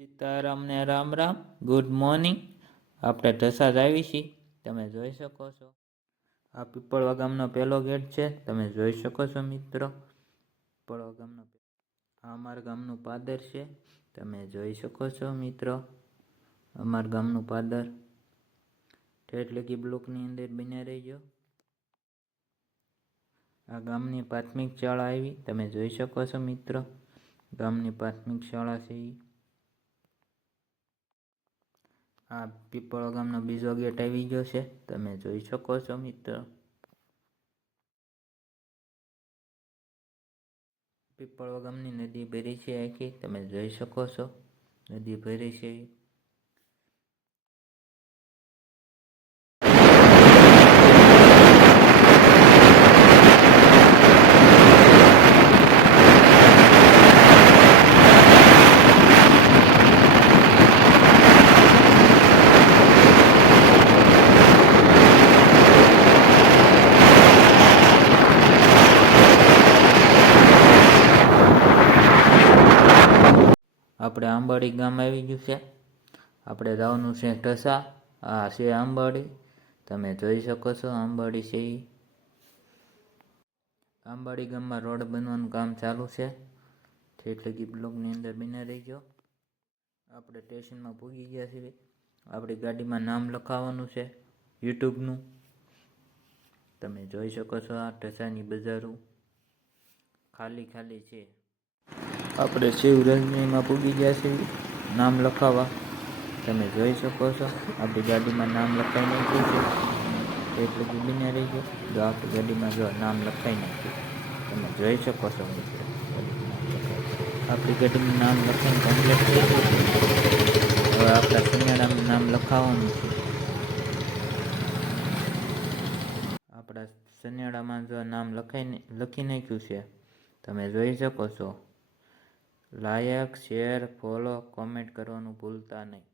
સીતારામ ને Ram Ram. Good morning. આપણે ઢસા જ આવી છીએ, તમે જોઈ શકો છો. આ પીપળવા ગામનો પહેલો ગેટ છે, તમે જોઈ શકો છો મિત્રો. પીપળવા ગામનો આ અમારા ગામનું પાદર છે, તમે જોઈ શકો છો મિત્રો. અમારા ગામનું પાદર ઠેઠ લગી બ્લોકની અંદર બન્યા રહીજો. આ ગામની પ્રાથમિક શાળા આવી, તમે જોઈ શકો છો મિત્રો. ગામની પ્રાથમિક શાળા છે એ. આ પીપળવા ગામનો બીજો ગેટ આવી ગયો છે, તમે જોઈ શકો છો મિત્રો. પીપળવા ગામની નદી ભરી છે આખી, તમે જોઈ શકો છો. નદી ભરી છે. આપણે આંબાડી ગામ આવી ગયું છે. આપણે જવાનું છે ઢસા. આ છે આંબાડી, તમે જોઈ શકો છો. આંબાડી છે એ. આંબાડી ગામમાં રોડ બનવાનું કામ ચાલુ છે. ઠેઠ લગી બ્લોકની અંદર બના રહીજો. આપણે સ્ટેશનમાં પહોંચી ગયા છીએ. આપણી ગાડીમાં નામ લખાવવાનું છે યુટ્યુબનું, તમે જોઈ શકો છો. આ ઢસાની બજારો ખાલી ખાલી છે. આપણે શિવરંજનીમાં પૂગી ગયા છીએ નામ લખાવવા, તમે જોઈ શકો છો. આપણી ગાડીમાં નામ લખાઈ નાખ્યું છે, એટલે કે બન્યા રહી ગયો. જો આપણી ગાડીમાં જો નામ લખાઈ નાખ્યું, તમે જોઈ શકો છો મિત્રો. આપણી ગાડીમાં નામ લખાઈને કમ્પ્લીટ થઈ ગયું. હવે આપણા સનિયાળામાં નામ લખાવવાનું છે. આપણા સનિયાળામાં જો નામ લખી નાખ્યું છે, તમે જોઈ શકો છો. લાયક, શેર, ફોલો, કોમેન્ટ કરવાનું ભૂલતા નહીં.